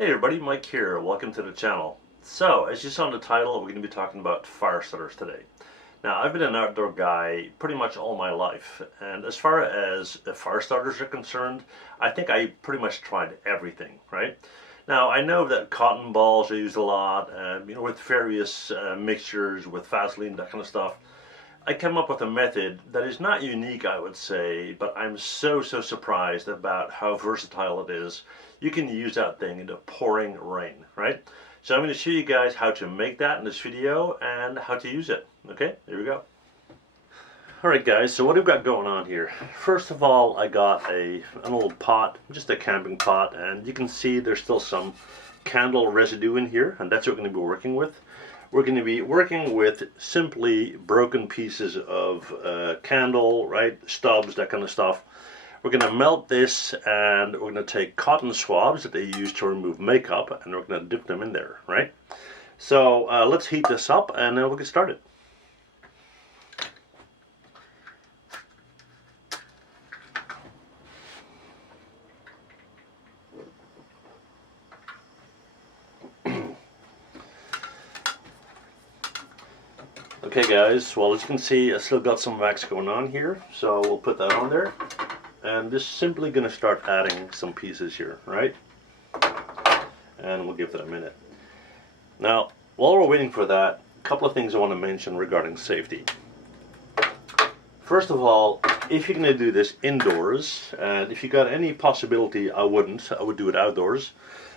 Hey everybody, Mike here. Welcome to the channel. So, as you saw in the title, we're going to be talking about fire starters today. Now, I've been an outdoor guy pretty much all my life, and as far as fire starters are concerned, I think I pretty much tried everything, right? Now, I know that cotton balls are used a lot, with various mixtures, with Vaseline, that kind of stuff. I came up with a method that is not unique, I would say, but I'm so surprised about how versatile it is. You can use that thing in the pouring rain, right? So I'm going to show you guys how to make that in this video and how to use it. Okay, here we go. Alright guys, so what we've got going on here. First of all, I got an old pot, just a camping pot, and you can see there's still some candle residue in here, and that's what we're going to be working with. We're going to be working with simply broken pieces of candle, right, stubs, that kind of stuff. We're going to melt this, and we're going to take cotton swabs that they use to remove makeup, and we're going to dip them in there, right? So let's heat this up, and then we'll get started. Okay guys, well, as you can see, I still got some wax going on here, so we'll put that on there. And just simply going to start adding some pieces here, right? And we'll give that a minute. Now, while we're waiting for that, a couple of things I want to mention regarding safety. First of all, if you're going to do this indoors, and if you got any possibility, I would do it outdoors.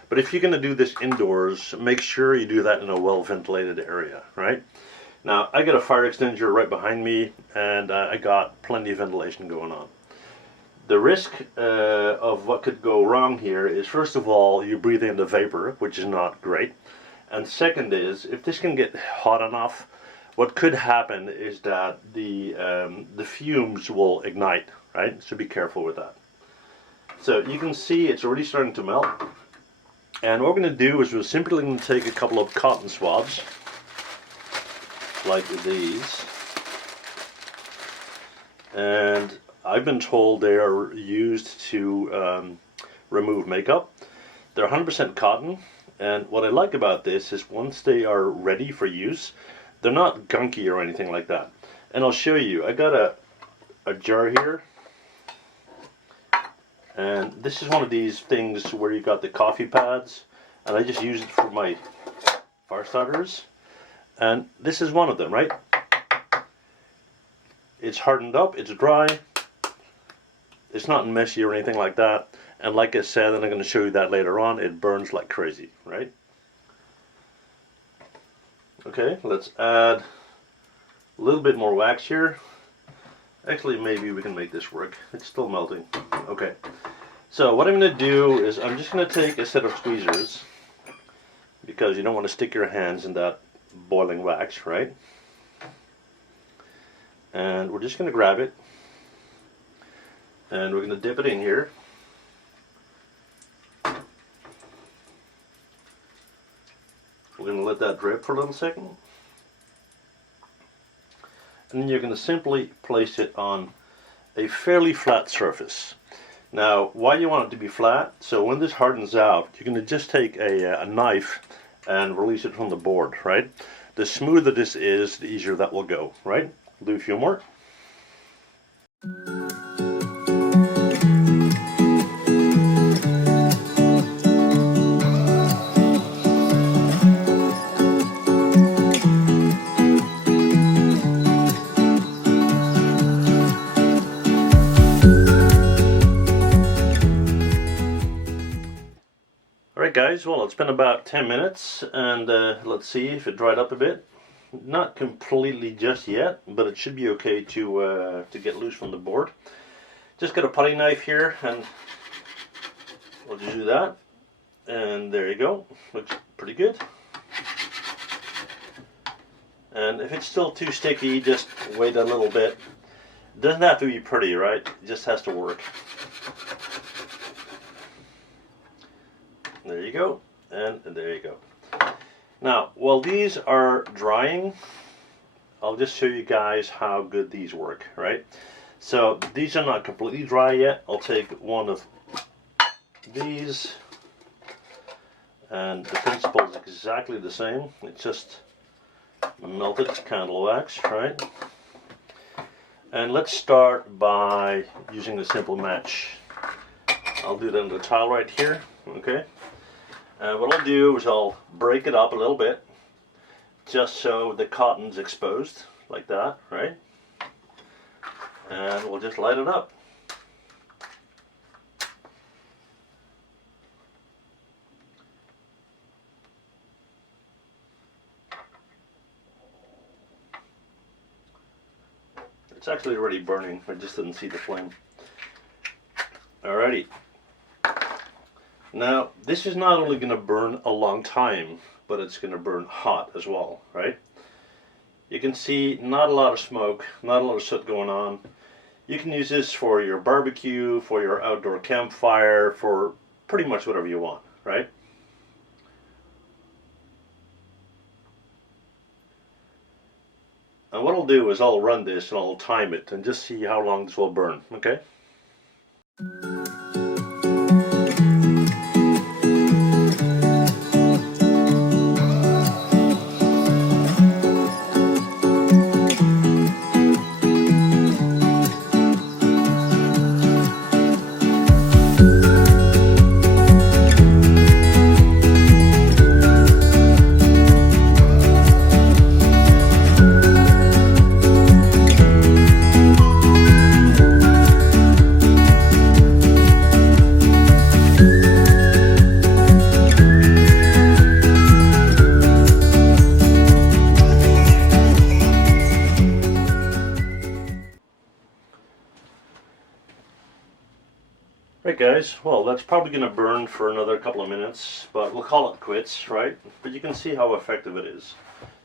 But if you're going to do this indoors, make sure you do that in a well-ventilated area, right? Now, I got a fire extinguisher right behind me, and I got plenty of ventilation going on. The risk of what could go wrong here is, first of all, you're breathing in the vapor, which is not great. And second is, if this can get hot enough, what could happen is that the fumes will ignite, right? So be careful with that. So you can see it's already starting to melt. And what we're going to do is we're simply going to take a couple of cotton swabs, like these, and I've been told they are used to remove makeup. They're 100% cotton, and what I like about this is once they are ready for use, they're not gunky or anything like that. And I'll show you. I got a jar here, and this is one of these things where you got the coffee pads, and I just use it for my fire starters. And this is one of them, right? It's hardened up, it's dry, it's not messy or anything like that. And like I said, and I'm going to show you that later on, it burns like crazy, right? Okay, let's add a little bit more wax here. Actually, maybe we can make this work. It's still melting. Okay, so what I'm going to do is I'm just going to take a set of tweezers, because you don't want to stick your hands in that boiling wax, right? And we're just going to grab it, and we're going to dip it in here. We're going to let that drip for a little second, and then you're going to simply place it on a fairly flat surface. Now, why you want it to be flat? So when this hardens out, you're going to just take a knife and release it from the board, right? The smoother this is, the easier that will go, right? We'll do a few more. Alright guys, well, it's been about 10 minutes, and let's see if it dried up a bit. Not completely just yet, but it should be okay to get loose from the board. Just got a putty knife here, and we'll just do that. And there you go. Looks pretty good. And if it's still too sticky, just wait a little bit. It doesn't have to be pretty, right? It just has to work. There you go, and there you go. Now, while these are drying, I'll just show you guys how good these work, right? So these are not completely dry yet. I'll take one of these, And the principle is exactly the same. It's just melted candle wax, right? And let's start by using the simple match. I'll do that in the tile right here, okay? And what I'll do is I'll break it up a little bit, just so the cotton's exposed, like that, right? And we'll just light it up. It's actually already burning, I just didn't see the flame. Alrighty. Now, this is not only going to burn a long time, but it's going to burn hot as well, right? You can see not a lot of smoke, not a lot of soot going on. You can use this for your barbecue, for your outdoor campfire, for pretty much whatever you want, right? And what I'll do is I'll run this and I'll time it and just see how long this will burn, okay? Right guys, well that's probably going to burn for another couple of minutes, but we'll call it quits, right? But you can see how effective it is.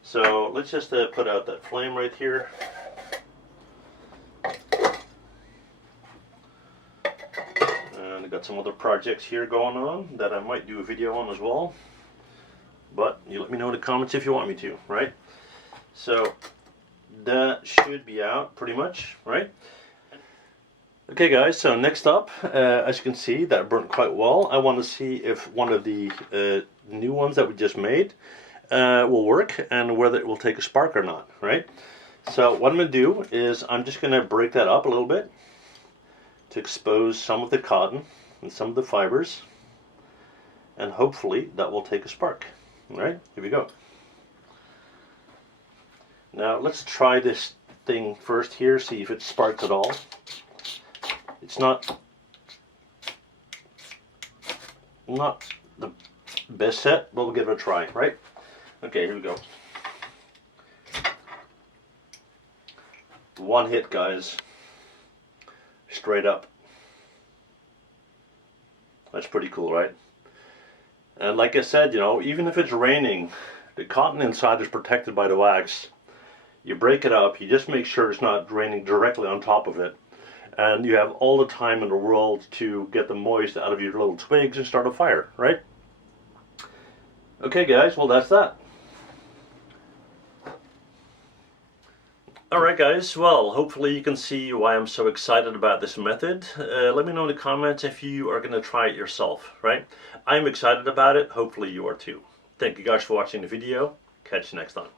So let's just put out that flame right here. And I've got some other projects here going on that I might do a video on as well. But you let me know in the comments if you want me to, right? So that should be out pretty much, right? Okay guys, so next up, as you can see, that burnt quite well. I want to see if one of the new ones that we just made will work and whether it will take a spark or not, right? So what I'm going to do is I'm just going to break that up a little bit to expose some of the cotton and some of the fibers, and hopefully that will take a spark. All right, here we go. Now let's try this thing first here, see if it sparks at all. It's not the best set, but we'll give it a try, right? Okay, here we go. One hit, guys. Straight up. That's pretty cool, right? And like I said, you know, even if it's raining, the cotton inside is protected by the wax. You break it up, you just make sure it's not raining directly on top of it. And you have all the time in the world to get the moist out of your little twigs and start a fire, right? Okay guys, well that's that. Alright guys, well hopefully you can see why I'm so excited about this method. Let me know in the comments if you are going to try it yourself, right? I'm excited about it, hopefully you are too. Thank you guys for watching the video. Catch you next time.